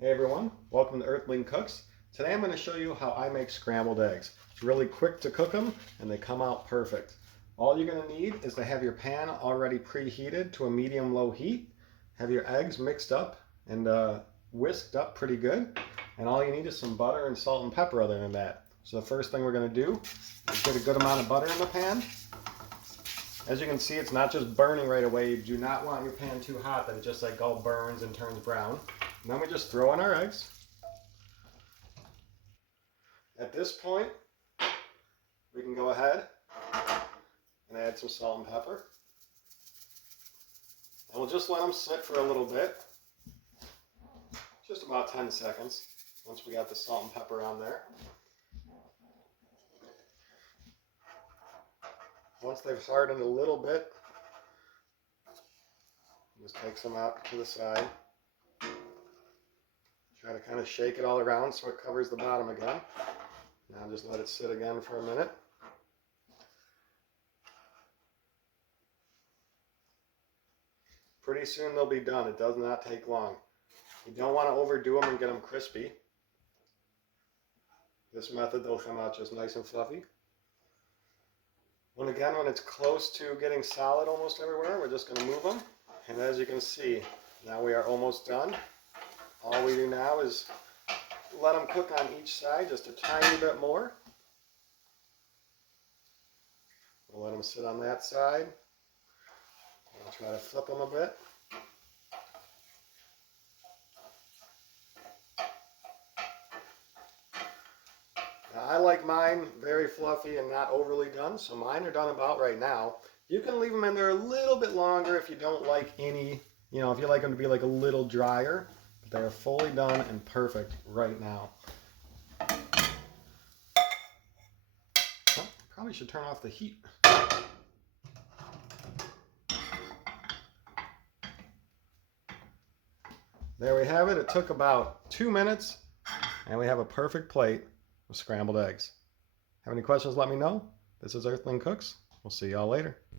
Hey everyone, welcome to Earthling Cooks. Today I'm going to show you how I make scrambled eggs. It's really quick to cook them and they come out perfect. All you're going to need is to have your pan already preheated to a medium-low heat. Have your eggs mixed up and whisked up pretty good. And all you need is some butter and salt and pepper other than that. So the first thing we're going to do is get a good amount of butter in the pan. As you can see, it's not just burning right away. You do not want your pan too hot that it just like all burns and turns brown. And then we just throw in our eggs. At this point, we can go ahead and add some salt and pepper. And we'll just let them sit for a little bit, just about 10 seconds, once we got the salt and pepper on there. Once they've hardened a little bit, just take some out to the side. Try to kind of shake it all around so it covers the bottom again. Now just let it sit again for a minute. Pretty soon they'll be done. It does not take long. You don't want to overdo them and get them crispy. This method, they'll come out just nice and fluffy. When it's close to getting solid almost everywhere, we're just going to move them. And as you can see, now we are almost done. All we do now is let them cook on each side just a tiny bit more. We'll let them sit on that side. I'll try to flip them a bit. Now, I like mine very fluffy and not overly done, so mine are done about right now. You can leave them in there a little bit longer if you don't like any, if you like them to be like a little drier. But they are fully done and perfect right now. Oh, probably should turn off the heat. There we have it. It took about 2 minutes, and we have a perfect plate of scrambled eggs. Have any questions, let me know. This is Earthling Cooks. We'll see y'all later.